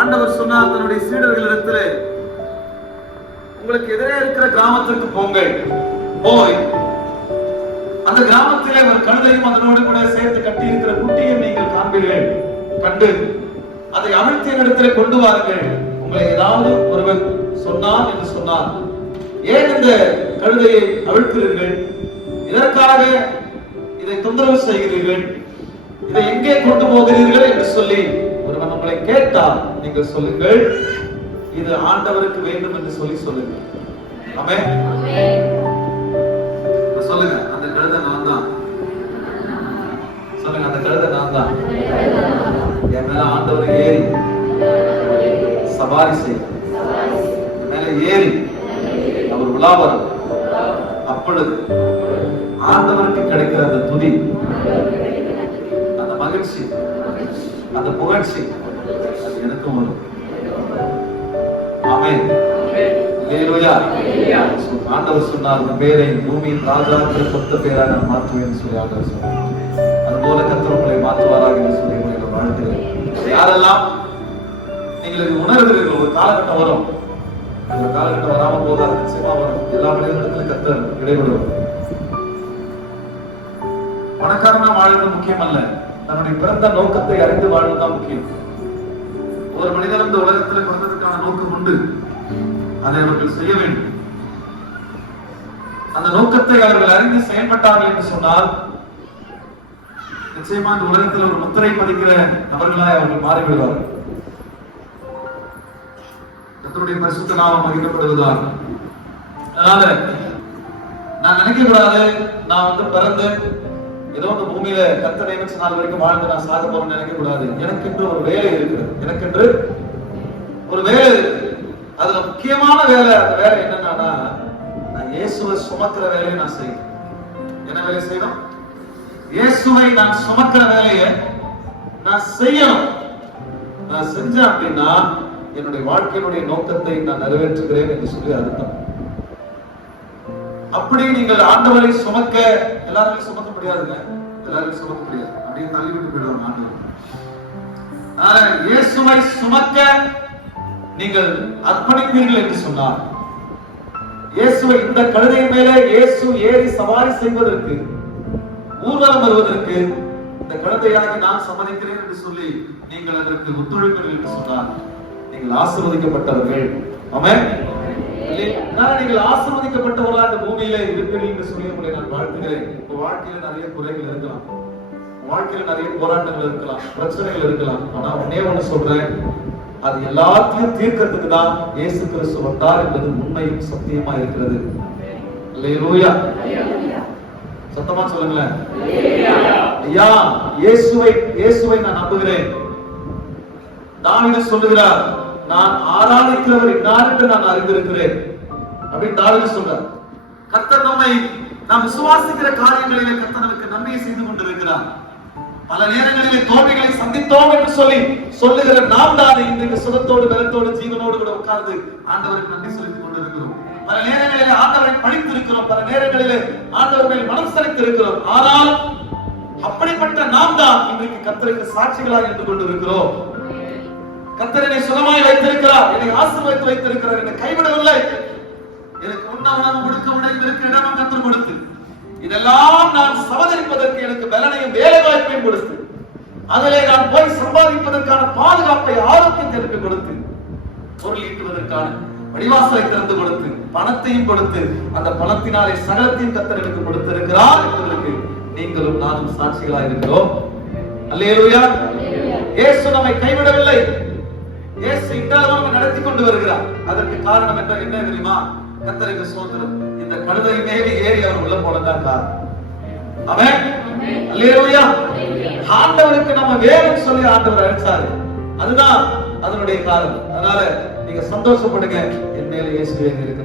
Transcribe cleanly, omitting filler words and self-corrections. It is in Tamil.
ஆண்டவர் சொன்னார் தன்னுடைய சீடர்களிடத்திலே, உங்களுக்கு எதிரே இருக்கிற கிராமத்திற்கு போங்கள், போய் அந்த கிராமத்திலே ஒரு கழுதையும் அதனோடு கூட சேர்த்து கட்டி இருக்கிற குட்டியும் நீங்கள் காண்பீர்கள், கண்டு அதை அவிழ்த்திய இடத்திலே கொண்டு வாருங்கள். உங்களை ஏதாவது ஒருவர் சொன்னார் என்று சொன்னார், ஏன் இந்த கழுதையை அவிழ்க்கிறீர்கள், இதற்காக இதை தொந்தரவு செய்கிறீர்கள், இதை எங்கே கொண்டு போகிறீர்கள் என்று சொல்லி ஒருவன் உங்களை கேட்டால் நீங்கள் சொல்லுங்கள், இது ஆண்டவருக்கு வேண்டும் என்று சொல்லி சொல்லுங்க. ஆமென். சொல்லுங்க, அந்த கழுதை நான் தான். சொல்லுங்க, அந்த கழுதை நான் தான். என் மேல ஆண்டவர் ஏறி சவாரி செய்ய, மேல ஏறி அவர் உலாவரும். அப்பொழுது ஆண்டவருக்கு கிடைக்கிற அந்த துதி, அந்த மகிழ்ச்சி, அந்த புகழ்ச்சி அது எனக்கும் வரும். ஆமென். அல்லேலூயா. ஆண்டவர் சொன்னார், இந்த பேரை பூமியின் ராஜாவுக்கு கொத்த பேராக நான் மாற்றுவேன் சொல்லி ஆண்டவர் சொன்னார். அதுபோல கர்த்தர் உங்களை மாற்றுவாராக என்று சொல்லி உங்களை வாழ்த்துகிறேன். யாரெல்லாம் நீங்கள் இது உணர்கிறீர்கள், ஒரு காலகட்டம் வரும், ஒரு காலகட்டம் வராம போதாது, நிச்சயமா வரும். எல்லா மனிதர்களுக்கும் கர்த்தர் இடைவிடுவார். பணக்காரனா வாழ்வது முக்கியம் அல்ல, நம்முடைய பிறந்த நோக்கத்தை அறிந்து வாழ்வதுதான் முக்கியம். ஒரு மனிதன் இந்த உலகத்தில் பிறந்ததுக்கான நோக்கம் உண்டு, அதை அவர்கள் செய்ய வேண்டும். அந்த நோக்கத்தை அவர்கள் அறிந்து செயல்பட்டார்கள் என்று சொன்னால் நிச்சயமா இந்த உலகத்தில் ஒரு முத்திரை பதிக்கிற நபர்களாய் அவர்கள் மாறிவிடுவார்கள். கர்த்தருடைய பரிசுத்த நாமம் மகிமைப்படுவதாக. அதனால நான் நினைக்க கூடாது, நான் பிறந்து ஏதோ இந்த பூமியில கர்த்தர் நியமிச்ச நாள் வரைக்கும் வாழ்ந்து நான் சாக போறேன்னு நினைக்க கூடாது. எனக்கென்று ஒரு வேலை இருக்கிறது, எனக்கென்று ஒரு வேலை இருக்கு. அதுல முக்கியமான வேலை, அந்த வேலை என்னன்னா, நான் இயேசுவை சுமக்கிற வேலையை நான் செய்யணும். என்ன வேலை செய்யணும்? இயேசுவை நான் சுமக்கிற வேலையை நான் செய்யணும். நான் செஞ்சேன் அப்படின்னா என்னுடைய வாழ்க்கையினுடைய நோக்கத்தை நான் நிறைவேற்றுகிறேன் என்று சொல்லி அர்த்தம். அப்படி நீங்கள் ஆண்டவரை சுமக்க, எல்லாருமே சுமக்க முடியாதுங்க, எல்லாருமே சுமக்க முடியாது, அப்படியே தள்ளிவிட்டு போயிடுவாங்க ஆண்டவர். ஆனா இயேசுவை சுமக்க நீங்கள் அர்ப்பணிப்பீர்கள் என்று சொன்னார், இயேசுவை இந்த கழுதை மேலே இயேசு ஏறி சவாரி செய்வதற்கு, ஊர்வலம் வருவதற்கு இந்த கழுதையாக நான் சம்மதிக்கிறேன் என்று சொல்லி நீங்கள் அதற்கு ஒத்துழைப்பீர்கள் என்று சொன்னார், நீங்கள் ஆசீர்வதிக்கப்பட்டவர்கள். ஆமென். நீங்கள் ஆசீர்வதிக்கப்பட்டவர்களா இந்த பூமியில இருக்கிறீர்கள் என்று சொல்லி உங்களை நான் வாழ்த்துகிறேன். உங்க வாழ்க்கையில நிறைய குறைகள் இருக்கலாம், வாழ்க்கையில நிறைய போராட்டங்கள் இருக்கலாம், பிரச்சனைகள் இருக்கலாம். ஆனா ஒன்னே ஒண்ணு சொல்றேன், அது எல்லாத்தையும் தீர்க்கிறதுக்கு தான் இயேசு கிறிஸ்து வந்தார் என்பது உண்மையும் சத்தியமா இருக்கிறது. அல்லேலூயா. சத்தமா சொல்லுங்களேன். ஐயா, இயேசுவை நான் நம்புகிறேன். தாவீது சொல்லுகிறார், நான் ஆராதிக்கிறவர் இன்னார் என்று நான் அறிந்திருக்கிறேன் அப்படின்னு தாவீது சொல்றார். கர்த்தர் நாம் விசுவாசிக்கிற காரியங்களிலே கர்த்தர் நமக்கு நன்மையை செய்து கொண்டிருக்கிறார். பல நேரங்களிலே தோல்விகளை சந்தித்தோம் என்று சொல்லி சொல்லுகிற நாம் தான் இன்றைக்கு சுகத்தோடு பலத்தோடு ஜீவனோடு கூட உட்கார்ந்து ஆண்டவருக்கு நன்றி செலுத்திக் கொண்டிருக்கிறோம். பல நேரங்களிலே ஆண்டவரை பணித்திருக்கிறோம், பல நேரங்களிலே ஆண்டவரை மனம் செலுத்திருக்கிறோம். ஆனால் அப்படிப்பட்ட நாம் தான் இன்றைக்கு கர்த்தருக்கு சாட்சிகளாக இருந்து கொண்டிருக்கிறோம். கர்த்தர் என்னை சுகமாய் வைத்திருக்கிறார், என்னை ஆசீர்வதித்து வைத்திருக்கிறார், என்னை கைவிடவில்லை. எனக்கு உண்ண உணவு கொடுக்க உடைத்திருக்க இடமும் கர்த்தர் கொடுத்து, இதெல்லாம் நான் சமாதரிப்பதற்கு எனக்கு பலனையும் வேலை வாய்ப்பையும் கொடுத்து, அதிலே நான் போய் சம்பாதிப்பதற்கான பாதுகாப்பை, ஆரோக்கியத்தை எனக்கு கொடுத்து, பொருள் ஈட்டுவதற்கான வடிவாசலை திறந்து கொடுத்து, பணத்தையும் கொடுத்து, அந்த பணத்தினாலே சகலத்தையும் கர்த்தர் எனக்கு கொடுத்திருக்கிறார் என்பதற்கு நீங்களும் நானும் சாட்சிகளாக இருக்கிறோம். அல்லேலூயா. இயேசு நம்மை கைவிடவில்லை. இயேசு இன்றளவும் நடத்தி கொண்டு வருகிறார். அதற்கு காரணம் என்ன தெரியுமா? கர்த்தருக்கு ஸ்தோத்திரம். இந்த கழுதை மேலே ஏறி அவர் உள்ள போனதான் காரணம். ஆமென். அல்லேலூயா. ஆண்டவருக்கு நம்ம வேறுன்னு சொல்லி ஆண்டவர் அழைச்சாரு, அதுதான் அதனுடைய காரணம். அதனால நீங்க சந்தோஷப்படுங்க, என் மேல இயேசு இருக்கிறார்.